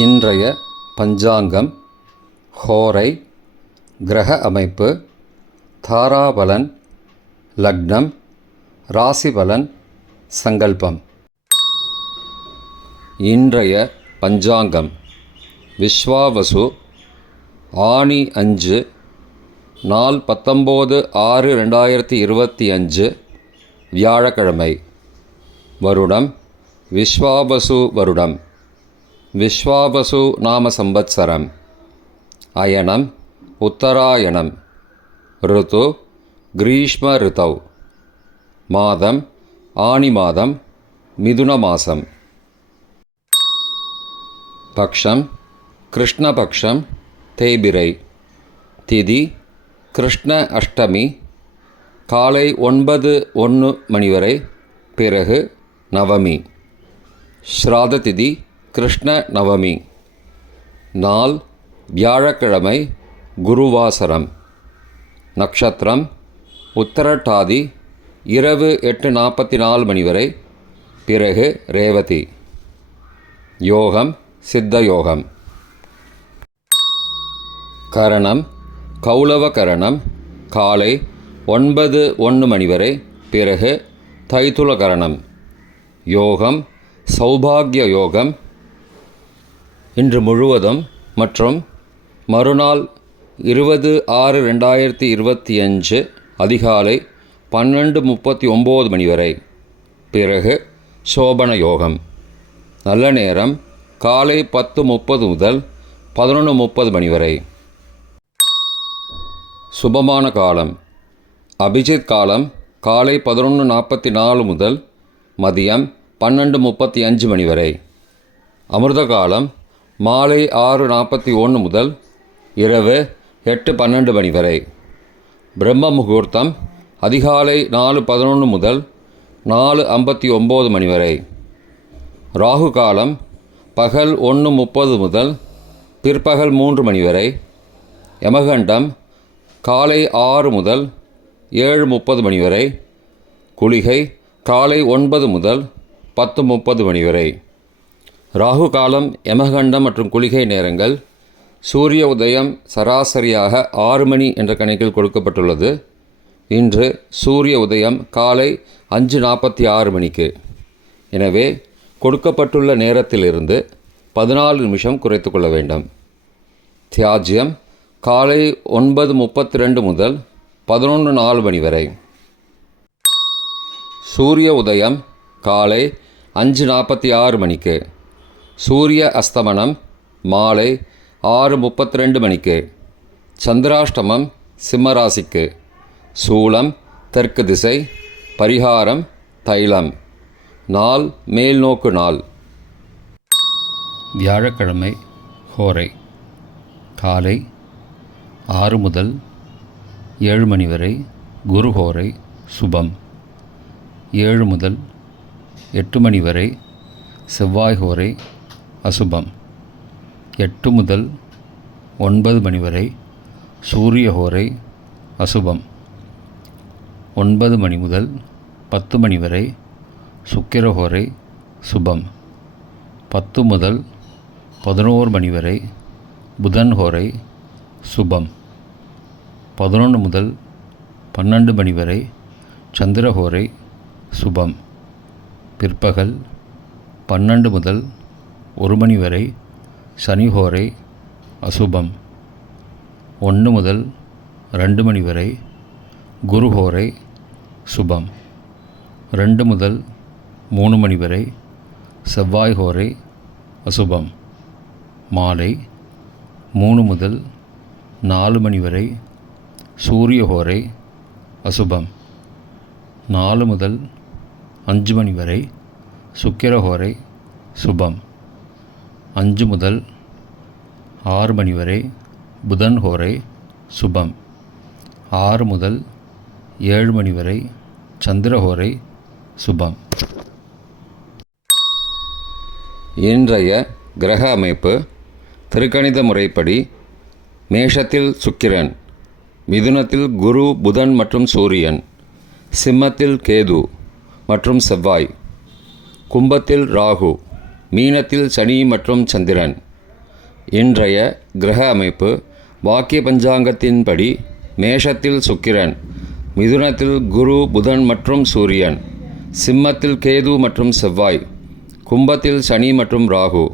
இன்றைய பஞ்சாங்கம், ஹோரை, கிரக அமைப்பு, தாராபலன், லக்னம், ராசிபலன், சங்கல்பம். இன்றைய பஞ்சாங்கம் விஸ்வாவசு, ஆனி 5, நாள் 19/6/2025, வியாழக்கிழமை. வருடம் விஸ்வாவசு வருடம். விஸ்வாவசு நாம சம்பத்சரம். அயனம் உத்தராயணம். ருது கிரீஷ்ம ருதௌ. மாதம் ஆனி மாதம், மிதுன மாதம். பக்ஷம் கிருஷ்ணபக்ஷம், தேய்பிறை. திதி கிருஷ்ண அஷ்டமி, காலை 9:01 மணி வரை, பிறகு நவமி. ஸ்ராத திதி கிருஷ்ண நவமி. நாள் வியாழக்கிழமை, குருவாசரம். நக்ஷத்திரம் உத்தரட்டாதி, இரவு 8:44 மணி வரை, பிறகு ரேவதி. யோகம் சித்த யோகம். கரணம் கௌளவ கரணம், காலை 9:01 மணி வரை, பிறகு தைதுல கரணம். யோகம் சௌபாகிய யோகம். இன்று முழுவதும் மற்றும் மறுநாள் 20/6/2025 அதிகாலை 12:39 மணி வரை, பிறகு சோபன யோகம். நல்ல நேரம் காலை 10:30 முதல் 11:30 மணி வரை. சுபமான காலம் அபிஜித் காலம் காலை 11:44 முதல் மதியம் 12:35 மணி வரை. அமிர்த காலம் மாலை 6:41 முதல் இரவு 8:12 மணி வரை. பிரம்ம முகூர்த்தம் அதிகாலை 4:11 முதல் 4:59 மணி வரை. ராகு காலம் பகல் 1:30 முதல் பிற்பகல் 3 மணி வரை. யமகண்டம் காலை 6 முதல் 7:30 மணி வரை. குளிகை காலை 9 முதல் 10:30 மணி வரை. ராகு காலம், யமகண்டம் மற்றும் குளிகை நேரங்கள். சூரிய உதயம் சராசரியாக 6 மணி என்ற கணக்கில் கொடுக்கப்பட்டுள்ளது. இன்று சூரிய உதயம் காலை 5:46 மணிக்கு. எனவே கொடுக்கப்பட்டுள்ள நேரத்திலிருந்து 14 நிமிஷம் குறைத்து கொள்ள வேண்டும். தியாஜ்யம் காலை 9:32 முதல் 11:04 மணி வரை. சூரிய உதயம் காலை 5:46 மணிக்கு. சூரிய அஸ்தமனம் மாலை 6:32 மணிக்கு. சந்திராஷ்டமம் சிம்மராசிக்கு. சூலம் தெற்கு திசை. பரிகாரம் தைலம். நாள் மேல்நோக்கு நாள். வியாழக்கிழமை, ஹோரை, காலை 6 முதல் 7 மணி வரை, குரு ஹோரை, சுபம். 7 முதல் 8 மணி வரை, செவ்வாய் ஹோரை, அசுபம். 8 முதல் 9 மணி வரை, சூரிய ஹோரை, அசுபம். 9 மணி முதல் 10 மணி வரை, சுக்கிர ஹோரை, சுபம். 10 முதல் 11 மணி வரை, புதன் ஹோரை, சுபம். 11 முதல் 12 மணி வரை, சந்திர ஹோரை, சுபம். பிற்பகல் 12 முதல் 1 மணி வரை, சனி ஹோரை, அசுபம். 1 முதல் 2 மணி வரை, குரு ஹோரை, சுபம். 2 முதல் 3 மணி வரை, செவ்வாய் ஹோரை, அசுபம். மாலை 3 முதல் 4 மணி வரை, சூரிய ஹோரை, அசுபம். 4 முதல் 5 மணி வரை, சுக்கிர ஹோரை, சுபம். 5 முதல் 6 மணி வரை, புதன் ஹோரை, சுபம். 6 முதல் 7 மணி வரை, சந்திர ஹோரை, சுபம். இன்றைய கிரக அமைப்பு திருக்கணித முறைப்படி மேஷத்தில் சுக்கிரன், மிதுனத்தில் குரு, புதன் மற்றும் சூரியன், சிம்மத்தில் கேது மற்றும் செவ்வாய், கும்பத்தில் ராகு, மீனத்தில் சனி மற்றும் சந்திரன், இன்றைய கிரக அமைப்பு வாக்கிய பஞ்சாங்கத்தின்படி மேஷத்தில் சுக்கிரன், மிதுனத்தில் குரு புதன் மற்றும் சூரியன், சிம்மத்தில் கேது மற்றும் செவ்வாய், கும்பத்தில் சனி மற்றும் ராகு,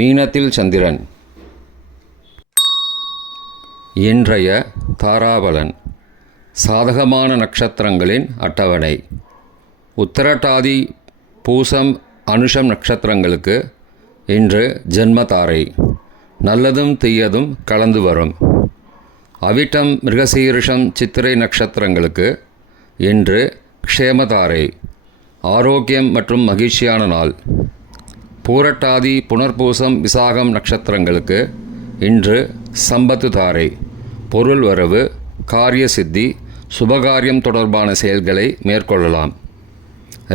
மீனத்தில் சந்திரன். இன்றைய தாராபலன். சாதகமான நட்சத்திரங்களின் அட்டவணை. உத்திரட்டாதி பூசம் அனுஷம் நட்சத்திரங்களுக்கு இன்று ஜென்மதாரை. நல்லதும் தீயதும் கலந்து வரும். அவிட்டம் மிருகசீரிஷம் சித்திரை நட்சத்திரங்களுக்கு இன்று க்ஷேமதாரை. ஆரோக்கியம் மற்றும் மகிழ்ச்சியான நாள். பூரட்டாதி புனர்பூசம் விசாகம் நட்சத்திரங்களுக்கு இன்று சம்பத்து தாரை. பொருள் வரவு, காரிய சித்தி, சுபகாரியம் தொடர்பான செயல்களை மேற்கொள்ளலாம்.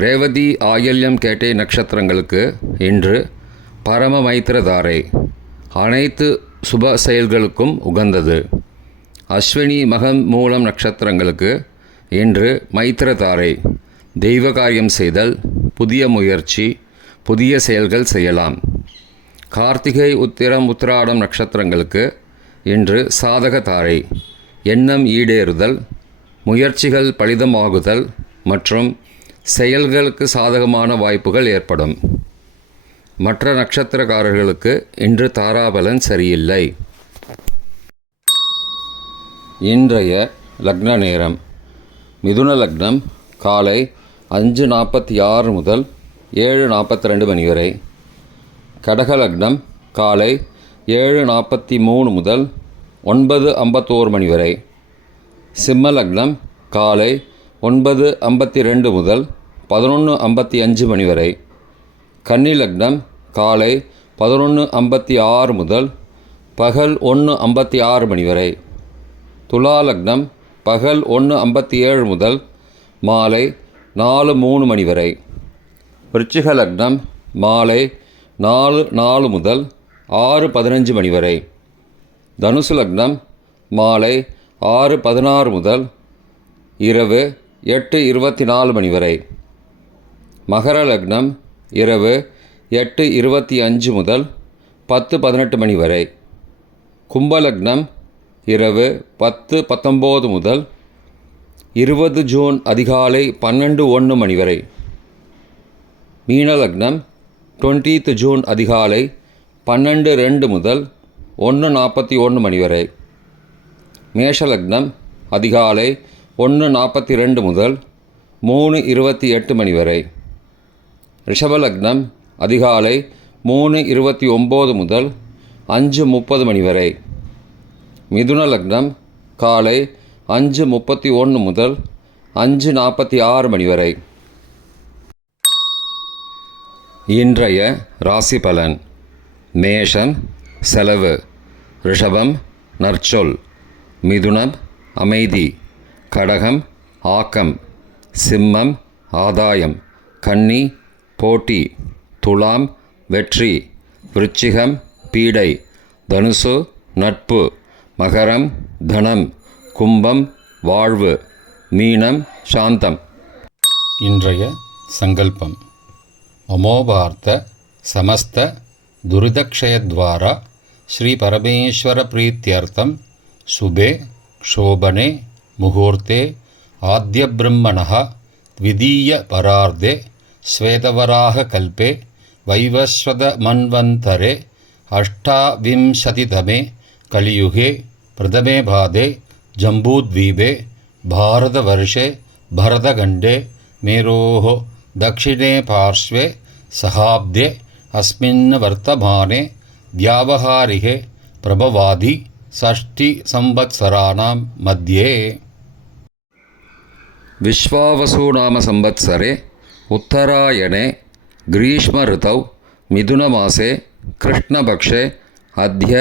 ரேவதி ஆயில்யம் கேட்டை நட்சத்திரங்களுக்கு இன்று பரம மைத்திரதாரை. அனைத்து சுப செயல்களுக்கும் உகந்தது. அஸ்வினி மகம் மூலம் நட்சத்திரங்களுக்கு இன்று மைத்திரதாரை. தெய்வ காரியம் செய்தல், புதிய முயற்சி, புதிய செயல்கள் செய்யலாம். கார்த்திகை உத்திரம் உத்திராடம் நட்சத்திரங்களுக்கு இன்று சாதக தாரை. எண்ணம் ஈடேறுதல், முயற்சிகள் பலிதமாகுதல் மற்றும் செயல்களுக்கு சாதகமான வாய்ப்புகள் ஏற்படும். மற்ற நட்சத்திரக்காரர்களுக்கு இன்று தாராபலன் சரியில்லை. இன்றைய லக்ன நேரம். மிதுன லக்னம் காலை 5:46 முதல் 7:42 மணி வரை. கடக லக்னம் காலை 7:43 முதல் 9:51 மணி வரை. சிம்ம லக்னம் காலை 9:52 முதல் 11:55 மணி வரை. கன்னி லக்னம் காலை 11:56 முதல் பகல் 1:56 மணி வரை. துலா லக்னம் பகல் 1:57 முதல் மாலை 4:03 மணி வரை. விருச்சிக லக்னம் மாலை 4:04 முதல் 6:15 மணி வரை. தனுசு லக்னம் மாலை 6:16 முதல் இரவு 8:24 மணி வரை. மகர லக்னம் இரவு 8:25 முதல் 10:18 மணி வரை. கும்ப லக்னம் இரவு 10:19 முதல் 20 ஜூன் அதிகாலை 12:01 மணி வரை. மீன லக்னம் 20th ஜூன் அதிகாலை 12:02 முதல் 1:41 மணி வரை. மேஷ லக்னம் அதிகாலை 1:42 முதல் 3:28 மணி வரை. ரிஷப லக்னம் அதிகாலை 3:29 முதல் 5:30 மணி வரை. மிதுன லக்னம் காலை 5:31 முதல் 5:46 மணி வரை. இன்றைய ராசி பலன். மேஷம் செலவு, ரிஷபம் நற்சொல், மிதுனம் அமைதி, கடகம் ஆக்கம், சிம்மம் ஆதாயம், கன்னி போட்டி, துலாம் வெற்றி, விருச்சிகம் பீடை, தனுசு நட்பு, மகரம் தனம், கும்பம் வாழ்வு, மீனம் சாந்தம். இன்றைய சங்கல்பம். அமோபார்த்த சமஸ்த துரிதக்ஷயத்வாரா ஸ்ரீ பரமேஸ்வர பிரீத்யர்த்தம் சுபே க்ஷோபனே முகூர்த்தே ஆத்ய பிரம்மணः த்விதீய பரார்த்தே ஸ்வேதவராக கல்பே வைவஸ்வத மன்வந்தரே அஷ்டாவிம்சதிதமே கலியுகே பிரதமே பாதே ஜம்பூத்வீபே பாரதவர்ஷே பரதகண்டே மேரோः दक्षिणे पार्श्वे सहाब्दे अस्मिन् वर्तमाने व्यावहारिके प्रभवादि षष्टि संवत्सराणां मध्ये. विश्वावसुनाम संवत्सरे उत्तरायणे ग्रीष्म ऋतौ मिथुनमासे कृष्णपक्षे अद्य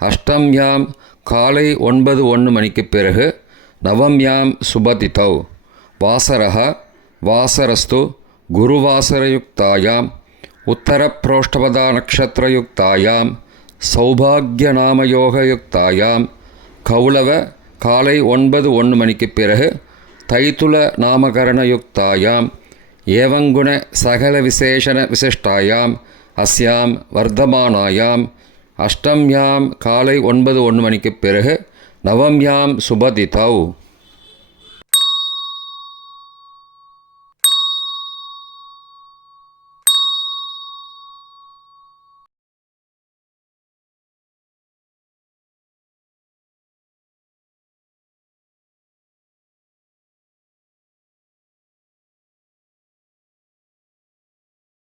अष्टम्यां काले 9:01 मणिक्कु पिறகு नवम्यां सुबतिथौ वासरः वासरस्तु गुरुवासरयुक्तायां उत्तरप्रोष्ठपदा नक्षत्रयुक्तायां सौभाग्यनामयोगयुक्तायां कौलव काले 9:01 मणिक्कु पिறகு தைத்துல நாமகரணயுக்தாயாம் ஏவங்குண சகல விசேஷண விசிஷ்டாயாம் அஸ்யாம் வர்த்தமானாயாம் அஷ்டம்யாம் காலை 9:01 மணிக்கு பிறகு நவம்யாம் சுபதிதௌ